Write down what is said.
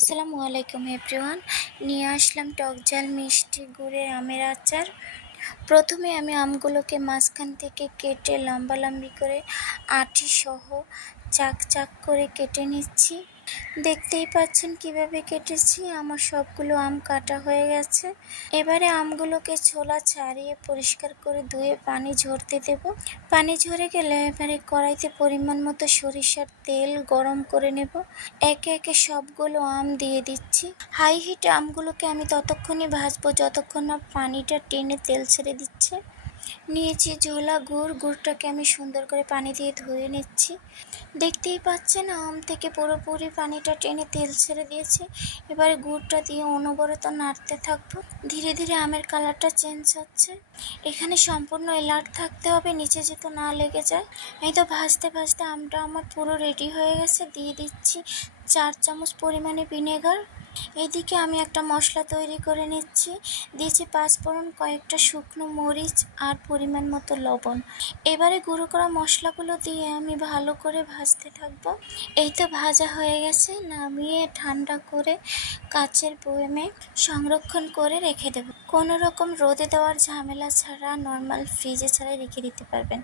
আসসালামু আলাইকুম এভরিওয়ান। নিয়ে আসলাম টক ঝাল মিষ্টি গুড়ের আমের আচার। প্রথমে আমি আমগুলোকে মাঝখান থেকে কেটে লম্বালম্বি করে আঁটি সহ চাক চাক করে কেটে নিচ্ছি। দেখতেই পাচ্ছেন কিভাবে কেটেছি। আমার সবগুলো আম কাটা হয়ে গেছে। এবারে আমগুলোকে ছোলা ছাড়িয়ে পরিষ্কার করে ধুয়ে পানি ঝরতে দেব। পানি ঝরে গেলে এবারে কড়াইতে পরিমাণ মতো সরিষার তেল গরম করে নেব। একে একে সবগুলো আম দিয়ে দিচ্ছি। হাই হিটে আমগুলোকে আমি ততক্ষণই ভাজবো যতক্ষণ না পানিটা টেনে তেল ছেড়ে দিচ্ছে। নিয়েছি ঝোলা গুড়। গুড়টাকে আমি সুন্দর করে পানি দিয়ে ধুয়ে নিচ্ছি। দেখতেই পাচ্ছেন আম থেকে পুরোপুরি পানিটা টেনে তেল ছেড়ে দিয়েছে। এবারে গুড়টা দিয়ে অনবরত নাড়তে থাকবো। ধীরে ধীরে আমের কালারটা চেঞ্জ হচ্ছে। এখানে সম্পূর্ণ এলার্ট থাকতে হবে নিচে যেন না লেগে যায়। এই তো ভাজতে ভাজতে আমটা আমার পুরো রেডি হয়ে গেছে। দিয়ে দিচ্ছি 4 চামচ পরিমাণে ভিনেগার। এদিকে আমি একটা মশলা তৈরি করে নিচ্ছি। দিয়েছি পাঁচফোড়ন, কয়েকটা শুকনো মরিচ আর পরিমাণ মতো লবণ। এবারে গুঁড়ো করা মশলাগুলো দিয়ে আমি ভালো করে ভাজতে থাকবো। এই তো ভাজা হয়ে গেছে। নামিয়ে ঠান্ডা করে কাচের বয়ামে সংরক্ষণ করে রেখে দেব। কোনো রকম রোদে দেওয়ার ঝামেলা ছাড়া নর্মাল ফ্রিজে ছাড়াই রেখে দিতে পারবেন।